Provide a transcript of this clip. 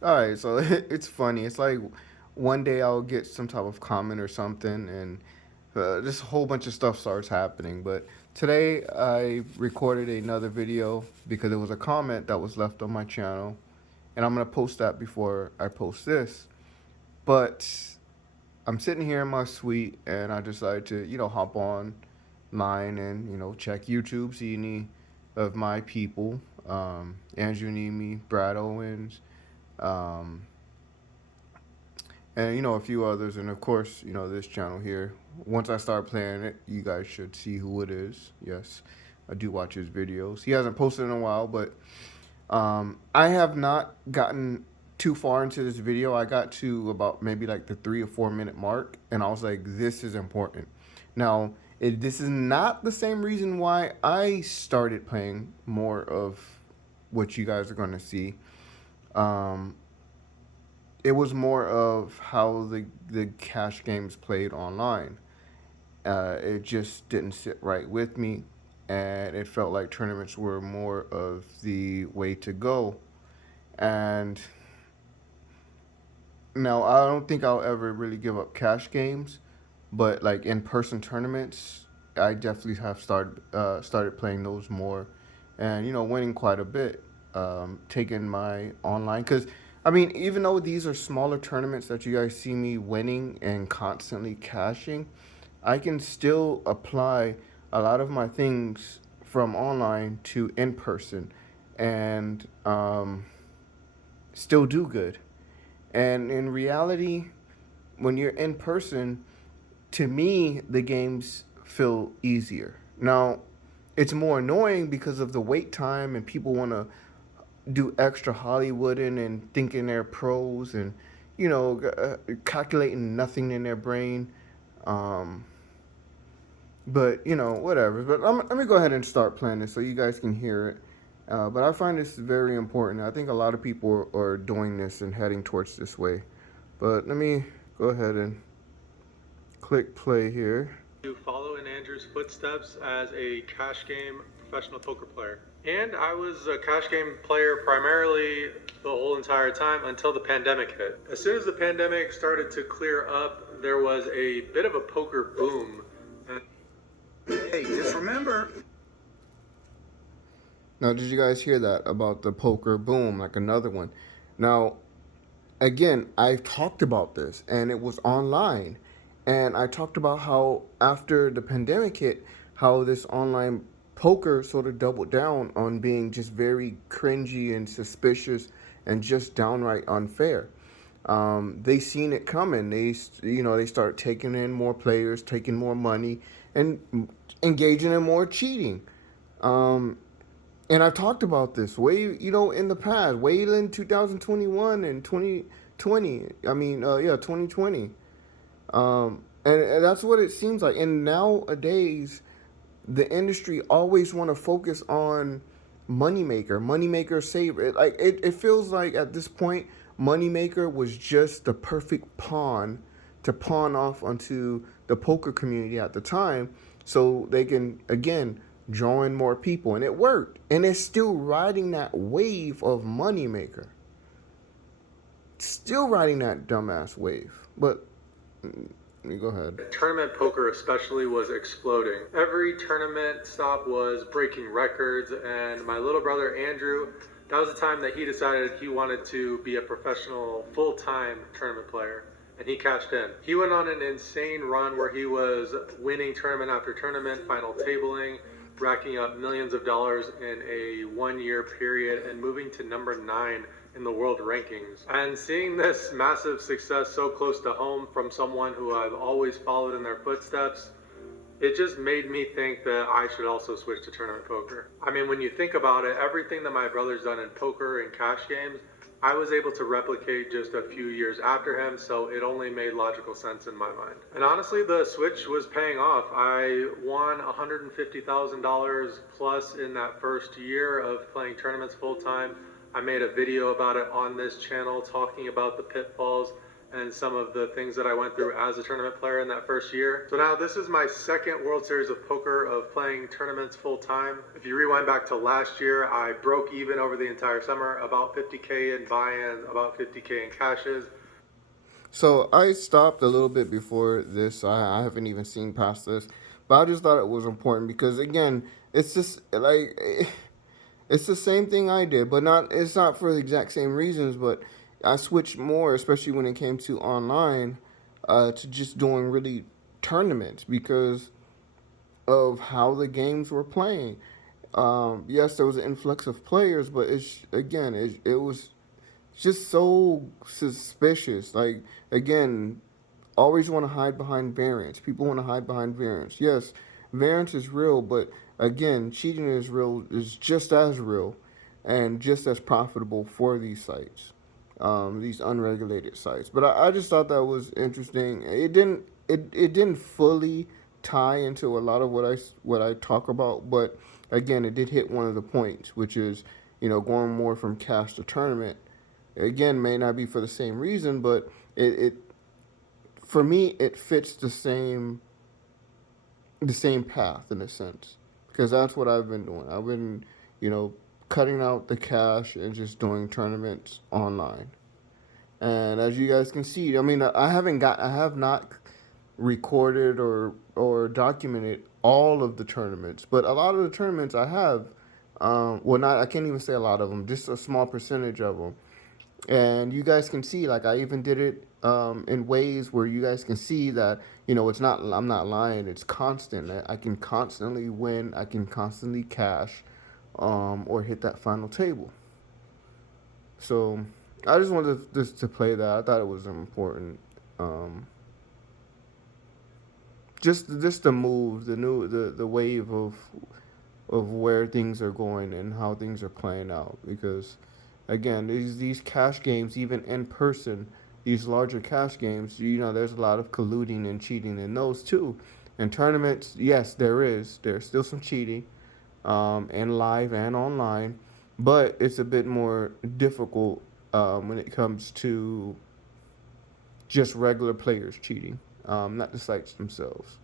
All right, so it's funny. It's like one day I'll get some type of comment or something, and just a whole bunch of stuff starts happening. But today I recorded another video because it was a comment that was left on my channel, and I'm gonna post that before I post this. But I'm sitting here in my suite, and I decided to, hop on line and check YouTube, see any of my people, Andrew Nemi, Brad Owens, um, and a few others, and of course this channel here. Once I start playing it, you guys should see who it is. Yes, I do watch his videos. He hasn't posted in a while, but I have not gotten too far into this video. I got to about maybe like the 3 or 4 minute mark, and I was like, this is important. Now, this is not the same reason why I started playing more of what you guys are going to see. Um, it was more of how the cash games played online. It just didn't sit right with me, and it felt like tournaments were more of the way to go. And now I don't think I'll ever really give up cash games, but like in person tournaments, I definitely have started playing those more, and winning quite a bit. Taking my online because I mean even though these are smaller tournaments that you guys see me winning and constantly cashing, I can still apply a lot of my things from online to in person, and still do good. And in reality, when you're in person, to me, the games feel easier. Now, it's more annoying because of the wait time and people want to do extra Hollywooding and thinking they're pros and, calculating nothing in their brain. Um, but, whatever. But let me go ahead and start playing this so you guys can hear it. But I find this very important. I think a lot of people are doing this and heading towards this way. But let me go ahead and click play here. To follow in Andrew's footsteps as a cash game professional poker player. And I was a cash game player primarily the whole entire time until the pandemic hit. As soon as the pandemic started to clear up, there was a bit of a poker boom. Hey, just remember. Now, did you guys hear that about the poker boom? Like another one. Now, again, I've talked about this and it was online. And I talked about how after the pandemic hit, how this online poker sort of doubled down on being just very cringy and suspicious and just downright unfair. They seen it coming. They start taking in more players, taking more money, and engaging in more cheating. Um, and I've talked about this way, in the past, way in 2021 and 2020. I mean, yeah, 2020. And that's what it seems like. And nowadays, the industry always want to focus on moneymaker, saver. It feels like at this point, moneymaker was just the perfect pawn to pawn off onto the poker community at the time, so they can again draw in more people, and it worked. And it's still riding that wave of moneymaker, still riding that dumbass wave. But go ahead. Tournament poker especially was exploding. Every tournament stop was breaking records, and my little brother Andrew, that was the time that he decided he wanted to be a professional full-time tournament player, and he cashed in. He went on an insane run where he was winning tournament after tournament, final tabling, racking up millions of dollars in a 1 year period and moving to number 9 in the world rankings. And seeing this massive success so close to home from someone who I've always followed in their footsteps, it just made me think that I should also switch to tournament poker. I mean, when you think about it, everything that my brother's done in poker and cash games, I was able to replicate just a few years after him, so it only made logical sense in my mind. And honestly, the switch was paying off. I won $150,000 plus in that first year of playing tournaments full time. I made a video about it on this channel talking about the pitfalls and some of the things that I went through as a tournament player in that first year. So now this is my second World Series of Poker of playing tournaments full time. If you rewind back to last year, I broke even over the entire summer, about 50K in buy-ins, about 50K in cashes. So I stopped a little bit before this. I haven't even seen past this, but I just thought it was important because again, it's just like it's the same thing I did, but not. It's not for the exact same reasons, but I switched more, especially when it came to online, to just doing really tournaments because of how the games were playing. Yes, there was an influx of players, but it was just so suspicious. Like again, always want to hide behind variance. People want to hide behind variance. Yes, variance is real, but again, cheating is just as real, and just as profitable for these sites, these unregulated sites. But I just thought that was interesting. It didn't fully tie into a lot of what I talk about, but again, it did hit one of the points, which is going more from cash to tournament. Again, may not be for the same reason, but it for me it fits the same path in a sense because that's what I've been doing. I've been you know cutting out the cash and just doing tournaments online. And as you guys can see, I mean, I have not recorded or documented all of the tournaments, but a lot of the tournaments I have. Well, not I can't even say a lot of them, just a small percentage of them. And you guys can see, like, I even did it in ways where you guys can see that it's not. I'm not lying. It's constant. I can constantly win. I can constantly cash, or hit that final table. So I just wanted to play that. I thought it was important. Um, just the move, the wave of where things are going and how things are playing out. Because again, these cash games, even in person, these larger cash games, there's a lot of colluding and cheating in those too. In tournaments, yes, there is. There's still some cheating, and live and online, but it's a bit more difficult when it comes to just regular players cheating, not the sites themselves.